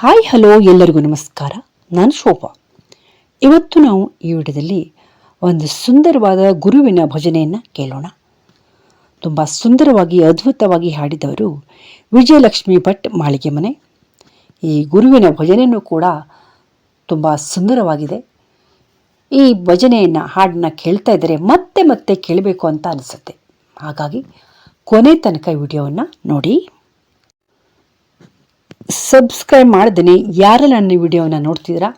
hi hello ಎಲ್ಲರಿಗೂ ನಮಸ್ಕಾರ ನಾನು ಶೋಭಾ ಇವತ್ತು ನಾವು ಈ ವಿಡಿಯೋದಲ್ಲಿ ಒಂದು ಸುಂದರವಾದ ಗುರುವಿನ ಭಜನೆಯನ್ನು ಕೇಳೋಣ ತುಂಬ ಸುಂದರವಾಗಿ ಅದ್ಭುತವಾಗಿ ಹಾಡಿದವರು ವಿಜಯಲಕ್ಷ್ಮಿ ಭಟ್ ಮಾಳಿಗೆ ಮನೆ ಈ ಗುರುವಿನ ಭಜನೆಯೂ ಕೂಡ ತುಂಬ ಸುಂದರವಾಗಿದೆ ಈ ಭಜನೆಯನ್ನು ಹಾಡನ್ನ ಕೇಳ್ತಾ ಇದ್ದರೆ ಮತ್ತೆ ಮತ್ತೆ ಕೇಳಬೇಕು ಅಂತ ಅನಿಸುತ್ತೆ ಹಾಗಾಗಿ ಕೊನೆ ತನಕ ವಿಡಿಯೋವನ್ನು ನೋಡಿ ಸಬ್ಸ್ಕ್ರೈಬ್ ಮಾಡಿದ್ದೀನಿ ಯಾರೆಲ್ಲ ನನ್ನ ವಿಡಿಯೋನ ನೋಡ್ತಿದ್ದೀರಾ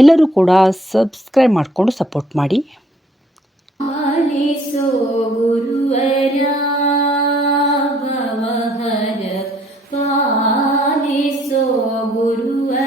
ಎಲ್ಲರೂ ಕೂಡ ಸಬ್ಸ್ಕ್ರೈಬ್ ಮಾಡಿಕೊಂಡು ಸಪೋರ್ಟ್ ಮಾಡಿ ಗುರುವರ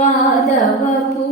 ಪಾದವ ಪೂ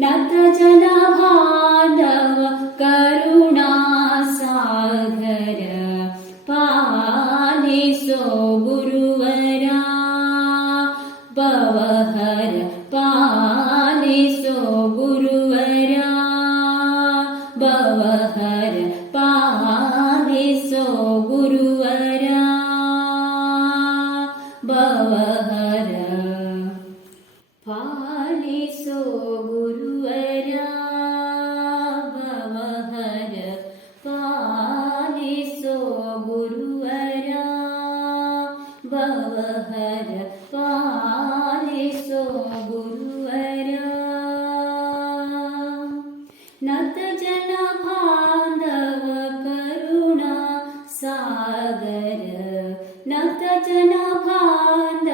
नक जनवा करुणासाधर पानिसो गुरुवरा बवहर पानिसो गुरुवरा बवहर पादिसो गुरुवरा बव गुरु အရာ వవహర పాలసో గురు အရာ నత జన భందవ కరుణా సాదర నత జన భంద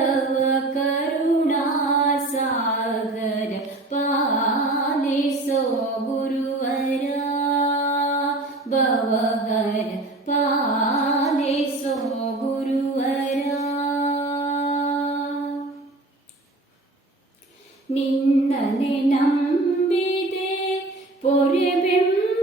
ನಿನ್ನ ನಂಬಿದೆ ಪೊರೆ ಬೆಂಬ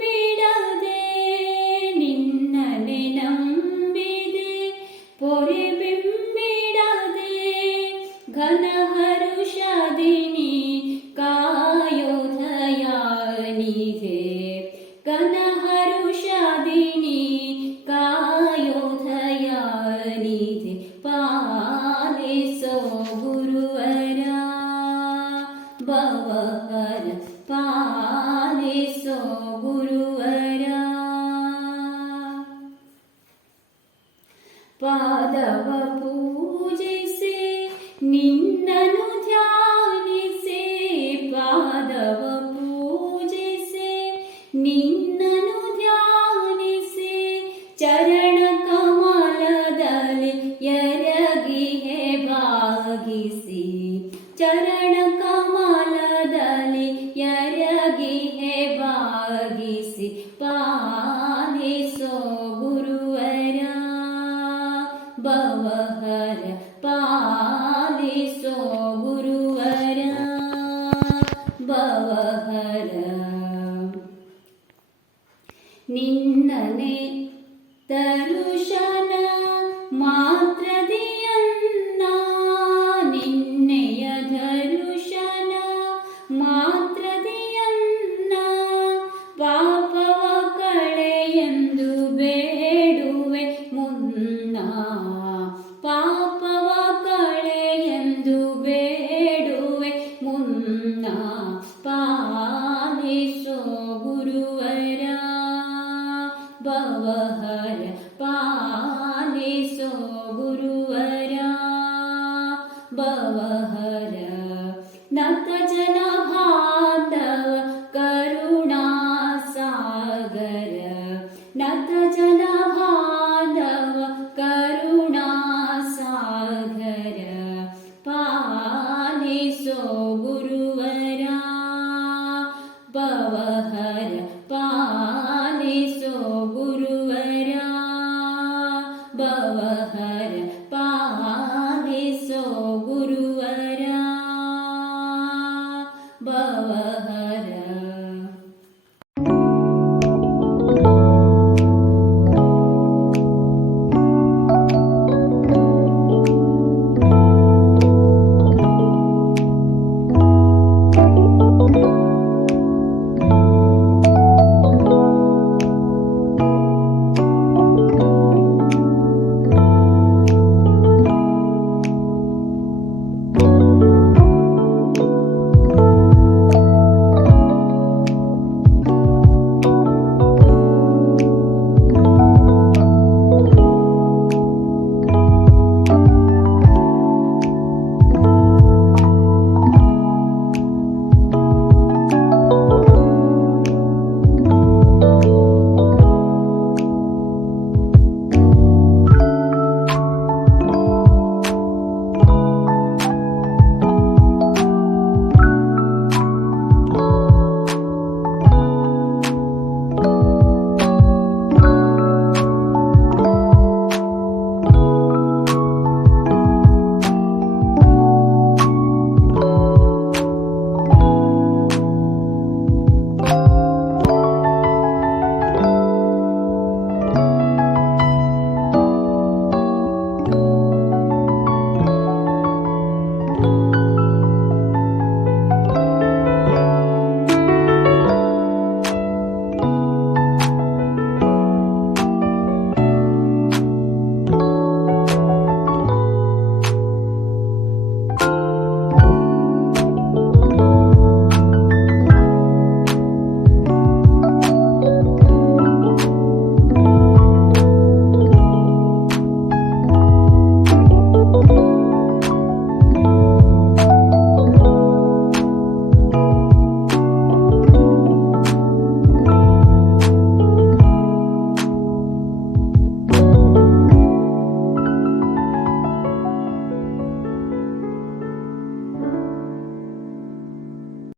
सागर नतजनभानव करुणासागर पालिसो गुरुवरा भवहर पालिसो गुरुवरा भवहर